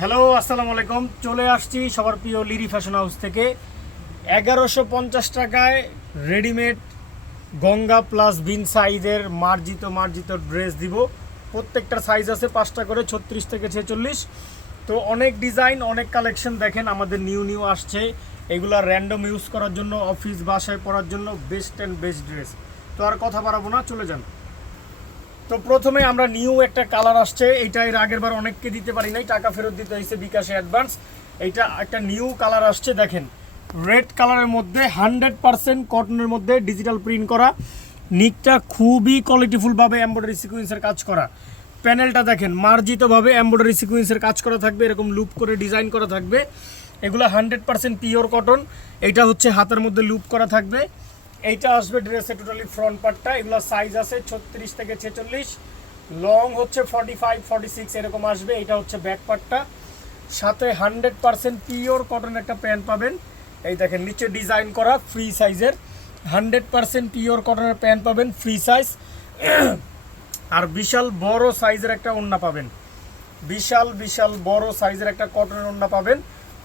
Hello আসসালামু আলাইকুম। চলে আসছি সবার প্রিয় লিরি ফ্যাশন হাউস থেকে 1150 টাকায় রেডিমেড গঙ্গা প্লাস বিন সাইজের মার্জিত ড্রেস দিব। প্রত্যেকটার সাইজ আছে 5টা করে, 36 থেকে 46। তো অনেক ডিজাইন, অনেক কালেকশন দেখেন আমাদের নিউ আসছে। এগুলা র্যান্ডম ইউজ করার জন্য, অফিস বাসায় পরার জন্য বেস্ট অ্যান্ড বেস্ট ড্রেস। তো আর কথা বাড়াবো না, চলে যান। তো প্রথমে আমরা নিউ একটা কালার আসছে, এইটা এর আগের বার অনেককে দিতে পারি নাই, টাকা ফেরত দিতে হয়েছে বিকাশে অ্যাডভান্স। এইটা একটা নিউ কালার আসছে, দেখেন রেড কালারের মধ্যে 100% কটনের মধ্যে ডিজিটাল প্রিন্ট করা। নিকটা খুবই কোয়ালিটিফুলভাবে এমব্রয়ডারি সিকোয়েন্সের কাজ করা। প্যানেলটা দেখেন মার্জিতভাবে এমব্রয়ডারি সিকোয়েন্সের কাজ করা থাকবে, এরকম লুপ করে ডিজাইন করা থাকবে। এগুলো 100% পিওর কটন। এইটা হচ্ছে হাতের মধ্যে লুপ করা থাকবে। এইটা আসবে ড্রেসে টোটালি ফ্রন্ট পার্টটা। এগুলো সাইজ আছে 36 থেকে 46, লং হচ্ছে 45 46 এরকম আসবে। এটা হচ্ছে ব্যাক পার্টটা, সাথে 100% পিওর কটন একটা প্যান্ট পাবেন। এই দেখেন নিচে ডিজাইন করা ফ্রি সাইজের 100% পিওর কটনের প্যান্ট পাবেন, ফ্রি সাইজ। আর বিশাল বড় সাইজের একটা ওড়না পাবেন, বিশাল বড় সাইজের একটা কটনের ওড়না পাবেন।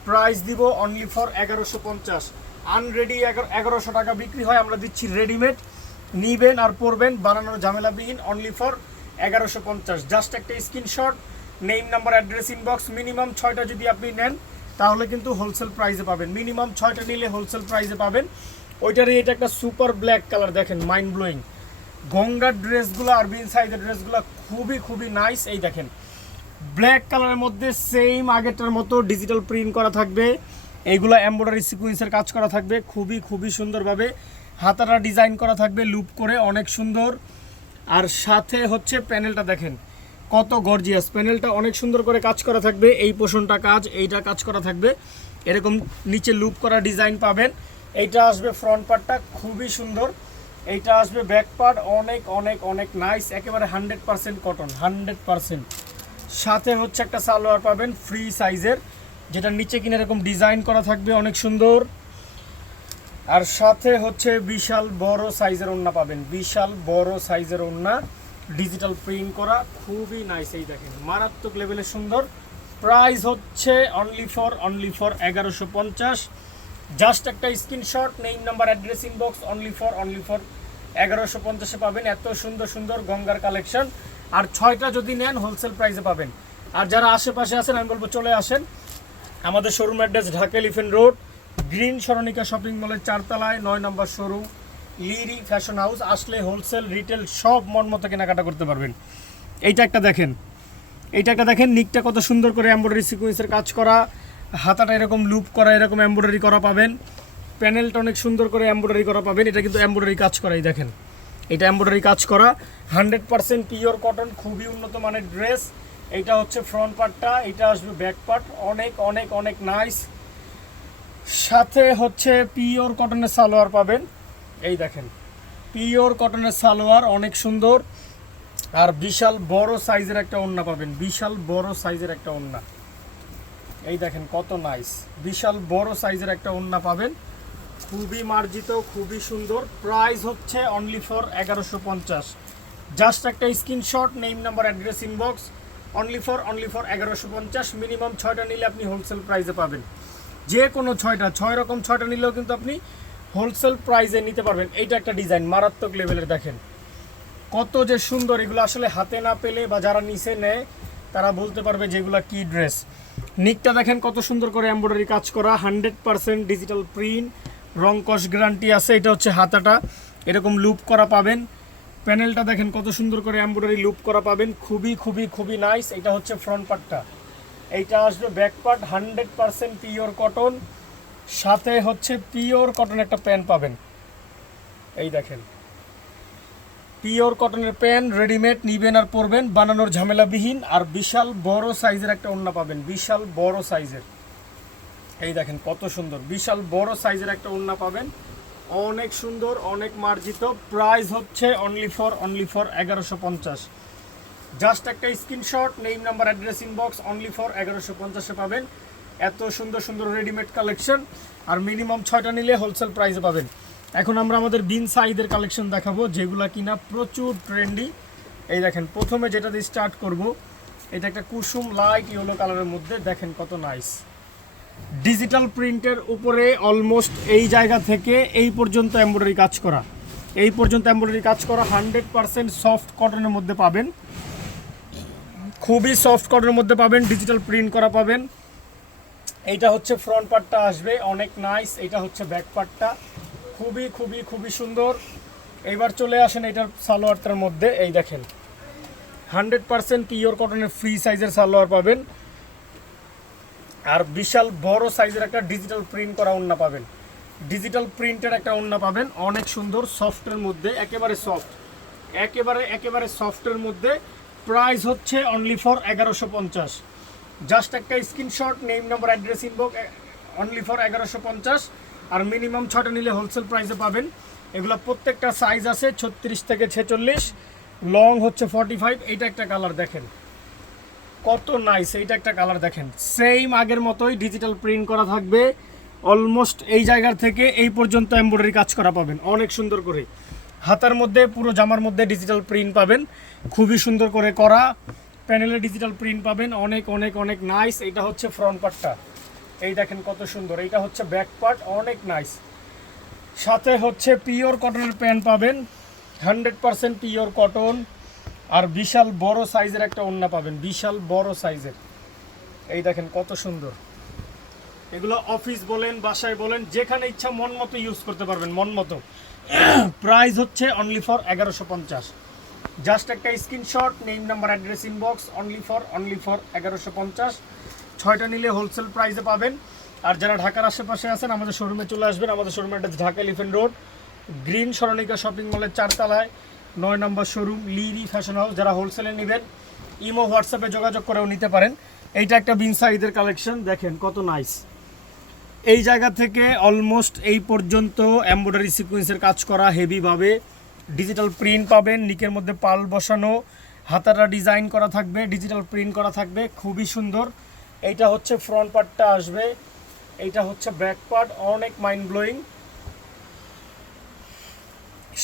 প্রাইস দিব অনলি ফর 1150। আনরেডি 1100 টাকা বিক্রি হয়, আমরা দিচ্ছি রেডিমেড। নিবেন আর পরবেন, বানানোর ঝামেলাবিহীন, অনলি ফর 1150। জাস্ট একটা screenshot, name number address inbox. Minimum 6টা যদি আপনি নেন তাহলে কিন্তু হোলসেল প্রাইসে পাবেন। মিনিমাম 6টা নিলে হোলসেল প্রাইসে পাবেন। ওইটারই এটা একটা সুপার ব্ল্যাক কালার, দেখেন মাইন্ড ব্লোয়িং। গঙ্গার ড্রেসগুলো আর বিন সাইজের ড্রেসগুলো খুবই নাইস। এই দেখেন ব্ল্যাক কালারের মধ্যে সেম আগেরটার মতো ডিজিটাল প্রিন্ট করা থাকবে। এইগুলো এমব্রয়ডারি সিকোয়েন্সের কাজ করা থাকবে, খুবই সুন্দরভাবে হাতাটা ডিজাইন করা থাকবে লুপ করে, অনেক সুন্দর। আর সাথে হচ্ছে প্যানেলটা দেখেন কত গর্জিয়াস, প্যানেলটা অনেক সুন্দর করে কাজ করা থাকবে। এই পোর্শনটা কাজ, এইটা কাজ করা থাকবে, এরকম নিচে লুপ করা ডিজাইন পাবেন। এইটা আসবে ফ্রন্ট পার্টটা, খুবই সুন্দর। এইটা আসবে ব্যাক পার্ট, অনেক নাইস, একেবারে 100% কটন, 100%। সাথে হচ্ছে একটা সালোয়ার পাবেন ফ্রি সাইজের, যেটা নিচে কিনে এরকম ডিজাইন করা থাকবে, অনেক সুন্দর। আর সাথে হচ্ছে বিশাল বড় সাইজের ওড়না পাবেন, বিশাল বড় সাইজের ওড়না, ডিজিটাল প্রিন্ট করা, খুবই নাইস। এই দেখেন মারাত্মক লেভেলের সুন্দর। প্রাইস হচ্ছে অনলি ফর 1150। জাস্ট একটা screenshot, name number address inbox, only for 1150-এ পাবেন এত সুন্দর গঙ্গার কালেকশন। আর 6টা যদি নেন হোলসেল প্রাইসে পাবেন। আর যারা আশেপাশে আছেন আমি বলবো চলে আসেন। আমাদের showroom address Dhaka elephant road, green সরণিকা shopping মলের 4 তলায় 9 নম্বর শোরুম, লিরি ফ্যাশন হাউস। আসলে হোলসেল রিটেল সব মন মতো কেনাকাটা করতে পারবেন। এইটা একটা দেখেন, নিকটা কত সুন্দর করে এমব্রয়ডারি সিকোয়েন্সের কাজ করা, হাতাটা এরকম লুপ করা, এরকম এমব্রয়ডারি করা পাবেন। প্যানেলটা অনেক সুন্দর করে এমব্রয়ডারি করা পাবেন। এটা কিন্তু এমব্রয়ডারি কাজ করা, এই দেখেন এটা এমব্রয়ডারি কাজ করা, 100% পিওর কটন, খুবই উন্নত মানের ড্রেস। এইটা হচ্ছে ফ্রন্ট পার্টটা, এটা আসবে ব্যাক পার্ট, অনেক নাইস। সাথে হচ্ছে পিওর কটনের সালোয়ার পাবেন। এই দেখেন পিওর কটনের সালোয়ার, অনেক সুন্দর। আর বিশাল বড় সাইজের একটা ওড়না পাবেন, বিশাল বড় সাইজের একটা ওড়না। এই দেখেন কত নাইস, বিশাল বড় সাইজের একটা ওড়না পাবেন, খুবই মার্জিত, খুবই সুন্দর। প্রাইস হচ্ছে অনলি ফর 1150। জাস্ট একটা screenshot, name number address inbox, only for 1150। Minimum 6টা নিলে আপনি হোলসেল প্রাইসে পাবেন। যে কোনো 6টা, 6 রকম 6টা নিলেও কিন্তু আপনি হোলসেল প্রাইসে নিতে পারবেন। এইটা একটা ডিজাইন মারাত্মক লেভেলের, দেখেন কত যে সুন্দর। এগুলো আসলে হাতে না পেলে বা যারা নিচে নেয় তারা বলতে পারবে যে এগুলো কী ড্রেস। নিকটা দেখেন কত সুন্দর করে এমব্রয়ডারি কাজ করা, 100% ডিজিটাল প্রিন্ট, রং কস গ্যারান্টি আছে। এটা হচ্ছে হাতাটা এরকম লুপ করা পাবেন। প্যানেলটা দেখেন কত সুন্দর করে এমব্রয়ডারি লুপ করা পাবেন, খুবই নাইস। এটা হচ্ছে ফ্রন্ট পার্টটা, এইটা আসবে ব্যাক পার্ট, 100% পিওর কটন। সাথে হচ্ছে পিওর কটন একটা প্যান্ট পাবেন। এই দেখেন পিওর কটনের প্যান্ট, রেডিমেড নিবেন আর পরবেন, বানানোর ঝামেলাবিহীন। আর বিশাল বড় সাইজের একটা ওড়না পাবেন, বিশাল বড় সাইজের। এই দেখেন কত সুন্দর, বিশাল বড় সাইজের একটা ওড়না পাবেন, অনেক সুন্দর, অনেক মার্জিত। প্রাইস হচ্ছে অনলি ফর 1150। জাস্ট একটা screenshot, name number address inbox, only for 1150-এ পাবেন এত সুন্দর রেডিমেড কালেকশন। আর মিনিমাম 6টা নিলে হোলসেল প্রাইসে পাবেন। এখন আমরা আমাদের বিন সাইজের কালেকশন দেখাবো, যেগুলো কিনা প্রচুর ট্রেন্ডি। এই দেখেন প্রথমে যেটা দিয়ে স্টার্ট করব, এটা একটা কুসুম লাইট ইয়েলো কালারের মধ্যে, দেখেন কত নাইস। ডিজিটাল প্রিন্টের উপরে অলমোস্ট এই জায়গা থেকে এই পর্যন্ত এমব্রয়ডারি কাজ করা, এই পর্যন্ত এমব্রয়ডারি কাজ করা 100% সফট কটনের মধ্যে পাবেন, খুবই সফট কটনের মধ্যে পাবেন, ডিজিটাল প্রিন্ট করা পাবেন। এইটা হচ্ছে ফ্রন্ট পার্টটা আসবে, অনেক নাইস। এটা হচ্ছে ব্যাক পার্টটা, খুবই খুবই খুবই সুন্দর। এইবার চলে আসেন এটার সালোয়ারটার মধ্যে, এই দেখেন 100% পিওর কটনের ফ্রি সাইজের সালোয়ার পাবেন, আর বিশাল বড় সাইজের একটা ডিজিটাল প্রিন্ট করা ওড়না পাবেন, ডিজিটাল প্রিন্টের একটা ওড়না পাবেন, অনেক সুন্দর সফটের মধ্যে, একেবারে সফট, একেবারে সফটের মধ্যে। প্রাইস হচ্ছে অনলি ফর 1150। জাস্ট একটা screenshot, name number address inbox, only for 1150। আর মিনিমাম 6টা নিলে হোলসেল প্রাইসে পাবেন। এগুলো প্রত্যেকটা সাইজ আছে 36 থেকে 46, লং হচ্ছে 45। এইটা একটা কালার দেখেন কত নাইস, এইটা একটা কালার দেখেন, সেম আগের মতোই ডিজিটাল প্রিন্ট করা থাকবে। অলমোস্ট এই জায়গার থেকে এই পর্যন্ত এমব্রয়ডারি কাজ করা পাবেন অনেক সুন্দর করে। হাতার মধ্যে পুরো জামার মধ্যে ডিজিটাল প্রিন্ট পাবেন, খুবই সুন্দর করে করা। প্যানেলে ডিজিটাল প্রিন্ট পাবেন, অনেক অনেক অনেক নাইস। এটা হচ্ছে ফ্রন্ট পার্টটা, এই দেখেন কত সুন্দর। এইটা হচ্ছে ব্যাক পার্ট, অনেক নাইস। সাথে হচ্ছে পিওর কটনের প্যান্ট পাবেন, 100% পিওর কটন। আর বিশাল বড় সাইজের একটা ওড়না পাবেন, বিশাল বড় সাইজের। এই দেখেন কত সুন্দর। এগুলো অফিস বলেন, বাসায় বলেন, যেখানে ইচ্ছা মন মতো ইউজ করতে পারবেন, মন মতো। প্রাইস হচ্ছে অনলি ফর 1150। জাস্ট একটা screenshot, name number address inbox, only for 1150। 6টা নিলে হোলসেল প্রাইসে পাবেন। আর যারা ঢাকার আশেপাশে আছেন আমাদের শোরুমে চলে আসবেন। আমাদের শোরুমের address Dhaka elephant road, green সরণিকা shopping মলের 4 তলায় 9 নম্বর শোরুম, লিরি ফ্যাশন হাউস। যারা হোলসেলে নেবেন ইমো হোয়াটসঅ্যাপে যোগাযোগ করেও নিতে পারেন। এইটা একটা বিনসা ঈদের কালেকশন, দেখেন কত নাইস। এই জায়গা থেকে অলমোস্ট এই পর্যন্ত এমব্রয়ডারি সিকোয়েন্সের কাজ করা হেভিভাবে, ডিজিটাল প্রিন্ট পাবেন, নিকের মধ্যে পাল বসানো, হাতাটা ডিজাইন করা থাকবে, ডিজিটাল প্রিন্ট করা থাকবে, খুবই সুন্দর। এইটা হচ্ছে ফ্রন্ট পার্টটা আসবে, এইটা হচ্ছে ব্যাক পার্ট, অনেক মাইন্ড ব্লোয়িং।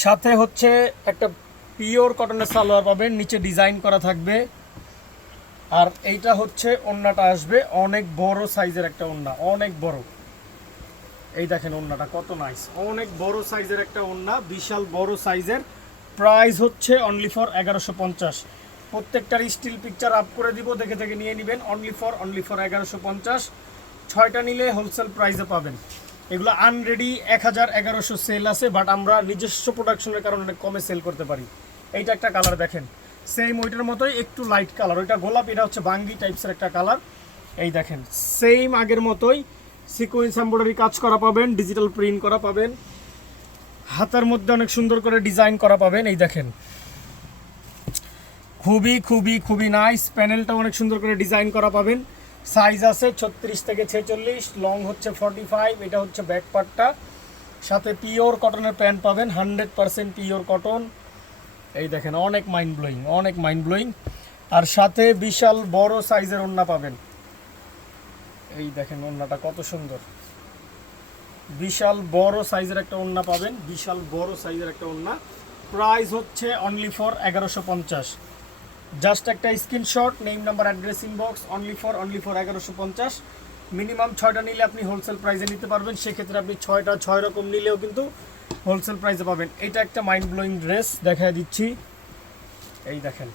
সাথে হচ্ছে একটা পিওর কটনের সালোয়ার পাবেন, নিচে ডিজাইন করা থাকবে। আর এইটা হচ্ছে ওড়নাটা আসবে, অনেক বড় সাইজের একটা ওড়না, অনেক বড়। এই দেখেন ওড়নাটা কত নাইস, অনেক বড় সাইজের একটা ওড়না, বিশাল বড় সাইজের। প্রাইস হচ্ছে অনলি ফর 1150। প্রত্যেকটার স্টিল পিকচার আপ করে দিব, দেখে দেখে নিয়ে নেবেন। Only for 1150। 6টা নিলে হোলসেল প্রাইসে পাবেন। এগুলো আনরেডি 1000 1100 সেল আছে, বাট আমরা নিজস্ব প্রোডাকশনের কারণে অনেক কমে সেল করতে পারি। এইটা একটা কালার দেখেন, সেম ওইটার মতোই একটু লাইট কালার, ওইটা গোলাপ, এটা হচ্ছে বাঙ্গি টাইপসের একটা কালার। এই দেখেন সেম আগের মতোই সিকোয়েন্স এমব্রয়ডারি কাজ করা পাবেন, ডিজিটাল প্রিন্ট করা পাবেন, হাতার মধ্যে অনেক সুন্দর করে ডিজাইন করা পাবেন। এই দেখেন খুবই খুবই খুবই নাইস। প্যানেলটা অনেক সুন্দর করে ডিজাইন করা পাবেন। সাইজ আছে 36 থেকে 46, লং হচ্ছে 45। এটা হচ্ছে ব্যাক পার্টটা। সাথে পিওর কটনের প্যান্ট পাবেন, 100% পিওর কটন। এই দেখেন অনেক মাইন্ড ব্লোয়িং, অনেক মাইন্ড ব্লোয়িং। আর সাথে বিশাল বড় সাইজের ওড়না পাবেন। এই দেখেন ওড়নাটা কত সুন্দর, বিশাল বড় সাইজের একটা ওড়না পাবেন, বিশাল বড় সাইজের একটা ওড়না। প্রাইস হচ্ছে অনলি ফর 1150। জাস্ট একটা screenshot, name number address inbox, only for 1150। Minimum 6টা নিলে আপনি হোলসেল প্রাইসে নিতে পারবেন। সেক্ষেত্রে আপনি 6টা 6 রকম নিলেও কিন্তু হোলসেল প্রাইসে পাবেন। এটা একটা মাইন্ড ব্লোয়িং ড্রেস দেখায় দিচ্ছি, এই দেখেন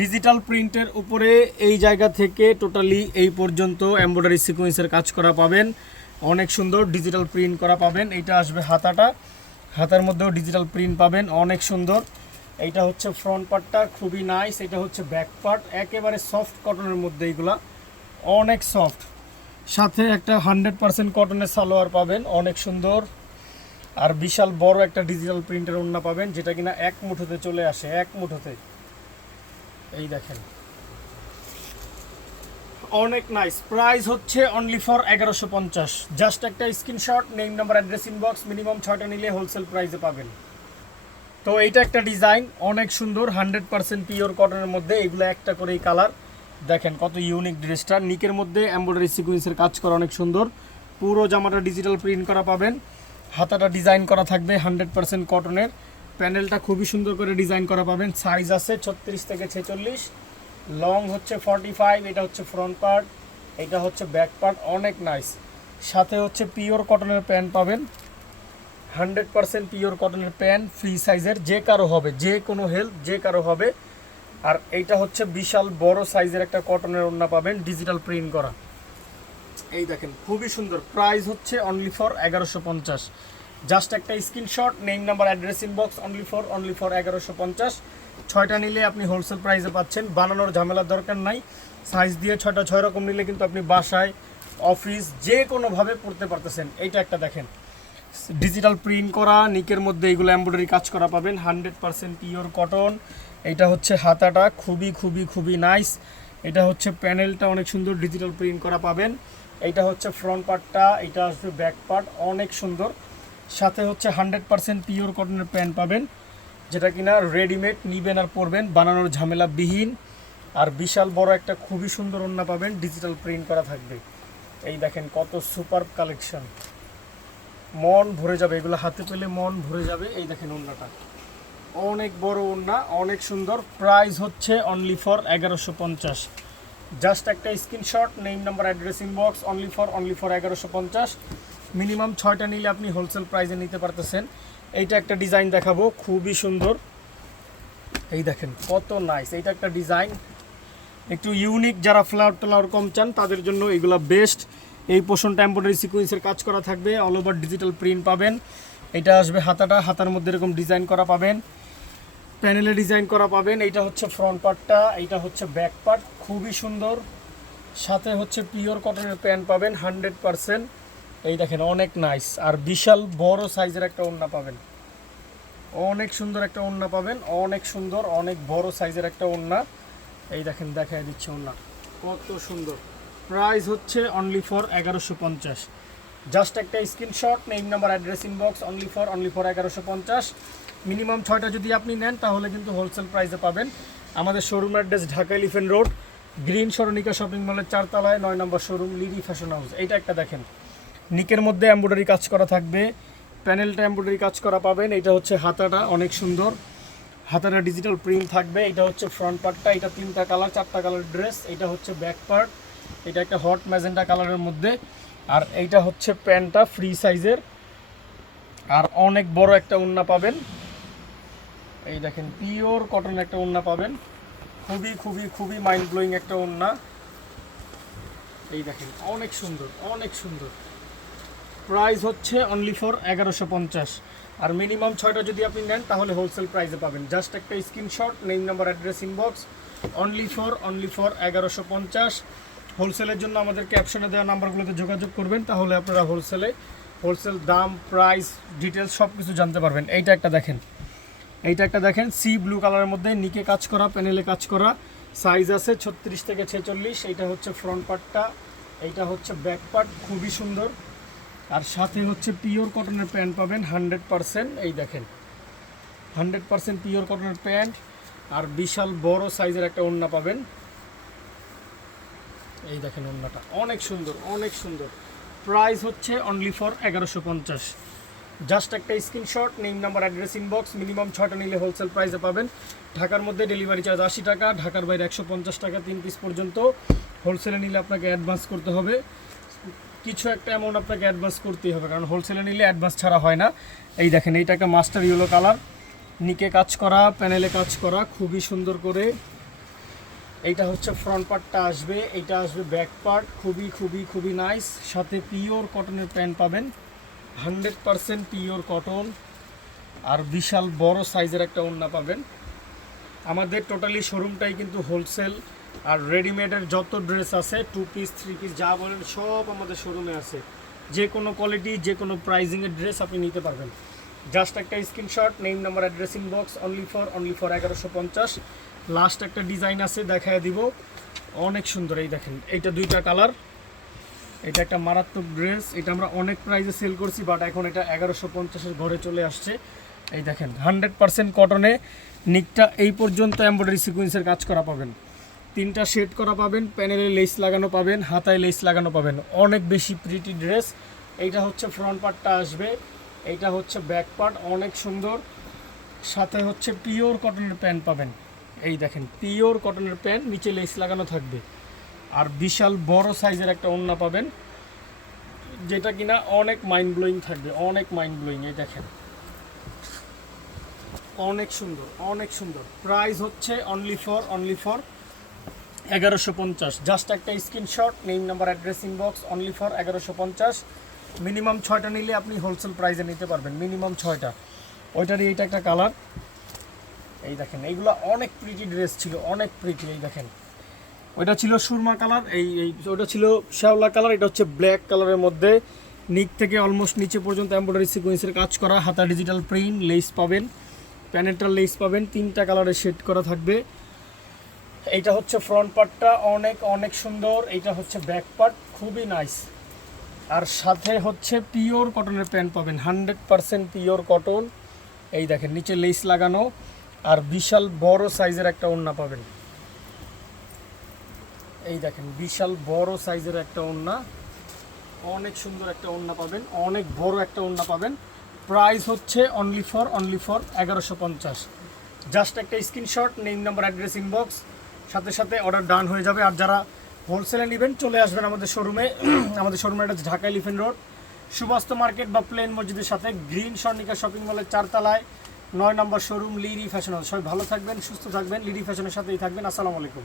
ডিজিটাল প্রিন্টের উপরে এই জায়গা থেকে টোটালি এই পর্যন্ত এমব্রয়ডারি সিকোয়েন্সের কাজ করা পাবেন, অনেক সুন্দর ডিজিটাল প্রিন্ট করা পাবেন। এইটা আসবে হাতাটা, হাতার মধ্যেও ডিজিটাল প্রিন্ট পাবেন, অনেক সুন্দর। এইটা হচ্ছে ফ্রন্ট পার্টটা, খুবই নাইস। এটা হচ্ছে ব্যাক পার্ট, একেবারে সফট কটনের মধ্যে, এইগুলা অনেক সফট। সাথে একটা 100% কটনের সালোয়ার পাবেন, অনেক সুন্দর। আর বিশাল বড় একটা ডিজিটাল প্রিন্টের ওড়না পাবেন, যেটা কিনা এক মুঠোতে চলে আসে, এক মুঠোতে। এই দেখেন অনেক নাইস। প্রাইস হচ্ছে অনলি ফর 1150। জাস্ট একটা screenshot, name number address inbox, minimum 6টা নিলে হোলসেল প্রাইসে পাবেন। তো এইটা একটা ডিজাইন, অনেক সুন্দর, 100% পিওর কটনের মধ্যে। এগুলো একটা করেই কালার, দেখেন কত ইউনিক ড্রেসটা। নিকের মধ্যে এমব্রয়ডারি সিকোয়েন্সের কাজ করা অনেক সুন্দর, পুরো জামাটা ডিজিটাল প্রিন্ট করা পাবেন, হাতাটা ডিজাইন করা থাকবে 100% কটনের। প্যানেলটা খুবই সুন্দর করে ডিজাইন করা পাবেন। সাইজ আছে 36 থেকে 46, লং হচ্ছে 45। এটা হচ্ছে ফ্রন্ট পার্ট, এটা হচ্ছে ব্যাক পার্ট, অনেক নাইস। সাথে হচ্ছে পিওর কটনের প্যান্ট পাবেন, 100% পিওর কটনের প্যান্ট, ফ্রি সাইজের, যে কারো হবে, যে কোনো হেলথ যে কারো হবে। আর এইটা হচ্ছে বিশাল বড় সাইজের একটা কটনের ওড়না পাবেন, ডিজিটাল প্রিন্ট করা। এই দেখেন খুবই সুন্দর। প্রাইস হচ্ছে অনলি ফর 1150। জাস্ট একটা screenshot, name number address inbox, only for 1150। 6টা নিলে আপনি হোলসেল প্রাইসে পাচ্ছেন, বানানোর ঝামেলার দরকার নাই। সাইজ দিয়ে 6টা 6 রকম নিলে কিন্তু আপনি বাসায়, অফিস যে কোনোভাবে পড়তে পারতেছেন। এইটা একটা দেখেন ডিজিটাল প্রিন্ট করা, নিকের মধ্যে এইগুলো এমব্রয়ডারি কাজ করা পাবেন, 100% পিওর কটন। এটা হচ্ছে হাতাটা, খুবই খুবই খুবই নাইস। এটা হচ্ছে প্যানেলটা অনেক সুন্দর ডিজিটাল প্রিন্ট করা পাবেন। এইটা হচ্ছে ফ্রন্ট পার্টটা, এটা আসবে ব্যাক পার্ট, অনেক সুন্দর। সাথে হচ্ছে 100% পিওর কটনের প্যান্ট পাবেন, যেটা কিনা রেডিমেড নিবেন আর পরবেন, বানানোর ঝামেলা বিহীন। আর বিশাল বড় একটা খুবই সুন্দর ওড়না পাবেন, ডিজিটাল প্রিন্ট করা থাকবে। এই দেখেন কত সুপার কালেকশন, মন ভরে যাবে, এগুলো হাতে পেলে মন ভরে যাবে। এই দেখেন ওড়নাটা অনেক বড় ওড়না, অনেক সুন্দর। প্রাইস হচ্ছে অনলি ফর 1150। জাস্ট একটা screenshot, name number address inbox, only for 1150। Minimum 6টা নিলে আপনি হোলসেল প্রাইসে নিতে পারতেছেন। এইটা একটা ডিজাইন দেখাবো, খুবই সুন্দর। এই দেখেন কত নাইস, এইটা একটা ডিজাইন একটু ইউনিক, যারা ফ্লাওয়ার কম চান তাদের জন্য এগুলো বেস্ট। এই পোর্শনটা এমব্রয়ডারি সিকোয়েন্সের কাজ করা থাকবে, অল ওভার ডিজিটাল প্রিন্ট পাবেন। এটা আসবে হাতাটা, হাতার মধ্যে এরকম ডিজাইন করা পাবেন, প্যানেলে ডিজাইন করা পাবেন। এইটা হচ্ছে ফ্রন্ট পার্টটা, এইটা হচ্ছে ব্যাক পার্ট, খুবই সুন্দর। সাথে হচ্ছে পিওর কটনের প্যান্ট পাবেন 100%। এই দেখেন অনেক নাইস। আর বিশাল বড় সাইজের একটা ওড়না পাবেন, অনেক সুন্দর একটা ওড়না পাবেন, অনেক সুন্দর, অনেক বড় সাইজের একটা ওড়না। এই দেখেন দেখাই দিচ্ছে ওড়না কত সুন্দর। প্রাইস হচ্ছে অনলি ফর 1150। জাস্ট একটা screenshot, name number address inbox, only for 1150। Minimum 6টা যদি আপনি নেন তাহলে কিন্তু হোলসেল প্রাইসে পাবেন। আমাদের showroom address Dhaka elephant road, green সরণিকা shopping মলের 4 তলায় 9 নম্বর শোরুম, লিরি ফ্যাশন হাউস। এইটা একটা দেখেন নিকের মধ্যে এমব্রয়ডারি কাজ করা থাকবে, প্যানেলটা এমব্রয়ডারি কাজ করা পাবেন। এটা হচ্ছে হাতাটা, অনেক সুন্দর, হাতাটা ডিজিটাল প্রিন্ট থাকবে। এটা হচ্ছে ফ্রন্ট পার্টটা, এটা 3টা কালার 4টা কালার ড্রেস। এটা হচ্ছে ব্যাক পার্ট, এটা একটা হট ম্যাজেন্টা কালারের মধ্যে। আর এইটা হচ্ছে প্যান্টটা ফ্রি সাইজের, আর অনেক বড় একটা ওড়না পাবেন। এই দেখেন পিওর কটন একটা ওড়না পাবেন, খুবই খুবই খুবই মাইন্ড ব্লোয়িং একটা ওড়না। এই দেখেন অনেক সুন্দর, অনেক সুন্দর। প্রাইস হচ্ছে অনলি ফর 1150। আর মিনিমাম 6টা যদি আপনি নেন তাহলে হোলসেল প্রাইসে পাবেন। জাস্ট একটা screenshot, name number address inbox, only for 1150। হোলসেলের জন্য আমাদের ক্যাপশনে দেওয়া নাম্বারগুলোতে যোগাযোগ করবেন, তাহলে আপনারা হোলসেল দাম, প্রাইস, ডিটেলস সব কিছু জানতে পারবেন। এইটা একটা দেখেন সি ব্লু কালারের মধ্যে, নিকে কাজ করা, প্যানেলে কাজ করা। সাইজ আছে 36 থেকে 46। এইটা হচ্ছে ফ্রন্ট পার্টটা, এইটা হচ্ছে ব্যাক পার্ট, খুবই সুন্দর। আর সাথে হচ্ছে পিওর কটনের প্যান্ট পাবেন 100%। এই দেখেন 100% পিওর কটনের প্যান্ট, আর বিশাল বড় সাইজের একটা ওড়না পাবেন। এই দেখেন ওড়নাটা অনেক সুন্দর, অনেক সুন্দর। প্রাইস হচ্ছে অনলি ফর 1150। জাস্ট একটা screenshot, name number address inbox, minimum 6টা নিলে হোলসেল প্রাইসে পাবেন। ঢাকার মধ্যে ডেলিভারি চার্জ 80 টাকা, ঢাকার বাইরে 150 টাকা 3 পিস পর্যন্ত। হোলসেলে নিলে আপনাকে অ্যাডভান্স করতে হবে, কিছু একটা অ্যামাউন্ট আপনাকে অ্যাডভান্স করতেই হবে, কারণ হোলসেলে নিলে অ্যাডভান্স ছাড়া হয় না। এই দেখেন এইটা একটা মাস্টার ইয়েলো কালার, নিকে কাজ করা, প্যানেলে কাজ করা, খুবই সুন্দর করে। এইটা হচ্ছে ফ্রন্ট পার্টটা আসবে, এইটা আসবে ব্যাক পার্ট, খুবই খুবই খুবই নাইস। সাথে পিওর কটনের প্যান্ট পাবেন, 100% পিওর কটন। আর বিশাল বড় সাইজের একটা ওড়না পাবেন। আমাদের টোটালি শোরুমটাই কিন্তু হোলসেল, আর রেডিমেডের যত ড্রেস আছে 2 পিস 3 পিস যা বলেন সব আমাদের শোরুমে আছে। যে কোনো কোয়ালিটি, যে কোনো প্রাইজিংয়ের ড্রেস আপনি নিতে পারবেন। জাস্ট একটা screenshot, name number address inbox, only for 1150। Last একটা ডিজাইন আছে দেখায় দিব, অনেক সুন্দর। এই দেখেন এইটা 2টা কালার, এটা একটা মারাত্মক ড্রেস। এটা আমরা অনেক প্রাইসে সেল করছি, বাট এখন এটা 1150-এর ঘরে চলে আসছে। এই দেখেন 100% কটনে, নিকটা এই পর্যন্ত এমব্রয়ডারি সিকোয়েন্সের কাজ করা পাবেন, 3টা শেড করা পাবেন, প্যানেলে লেস লাগানো পাবেন, হাতায় লেস লাগানো পাবেন, অনেক বেশি প্রিটি ড্রেস। এইটা হচ্ছে ফ্রন্ট পার্টটা আসবে, এইটা হচ্ছে ব্যাক পার্ট, অনেক সুন্দর। সাথে হচ্ছে পিওর কটনের প্যান্ট পাবেন। এই দেখেন পিওর কটনের প্যান্ট, নিচে লেস লাগানো থাকবে। আর বিশাল বড় সাইজের একটা ওড়না পাবেন, যেটা কিনা অনেক মাইন্ড ব্লোয়িং থাকবে, অনেক মাইন্ড ব্লোয়িং। এই দেখেন অনেক সুন্দর, অনেক সুন্দর। প্রাইস হচ্ছে অনলি ফর 1150। জাস্ট একটা screenshot, name number address inbox, only for 1150। Minimum 6টা নিলে আপনি হোলসেল প্রাইসে নিতে পারবেন, মিনিমাম 6টা। ওইটারই এইটা একটা কালার। এই দেখেন এইগুলো অনেক প্রিটি ড্রেস ছিল, অনেক প্রিটি। এই দেখেন ওইটা ছিল সুরমা কালার, ওইটা ছিল শ্যাওলা কালার, এটা হচ্ছে ব্ল্যাক কালারের মধ্যে নিক থেকে অলমোস্ট নিচে পর্যন্ত এমব্রয়ডারি সিকোয়েন্সের কাজ করা, হাতা ডিজিটাল প্রিন্ট, লেস পাবেন, প্যানেলটার লেস পাবেন, 3টা কালারে শেড করা থাকবে। এইটা হচ্ছে ফ্রন্ট পার্টটা, অনেক অনেক সুন্দর। এইটা হচ্ছে ব্যাক পার্ট, খুবই নাইস। আর সাথে হচ্ছে পিওর কটনের প্যান্ট পাবেন, 100% পিওর কটন। এই দেখেন নিচে লেস লাগানো, আর বিশাল বড় সাইজের একটা ওড়না পাবেন। এই দেখেন বিশাল বড় সাইজের একটা ওড়না, অনেক সুন্দর একটা ওড়না পাবেন, অনেক বড় একটা ওড়না পাবেন। প্রাইস হচ্ছে অনলি ফর 1150। জাস্ট একটা screenshot, name number address inbox, সাথে সাথে অর্ডার ডান হয়ে যাবে। আর যারা হোলসেলে নেবেন চলে আসবেন আমাদের শোরুমে। আমাদের শোরুমে এটা Dhaka elephant road, Subastu market বা প্লেন মসজিদের সাথে, গ্রিন স্বর্ণিকা শপিং মলের 4 তলায় 9 নম্বর শোরুম, লিরি ফ্যাশন হাউস। সবাই ভালো থাকবেন, সুস্থ থাকবেন, লিরি ফ্যাশনের সাথেই থাকবেন। আসসালামু আলাইকুম।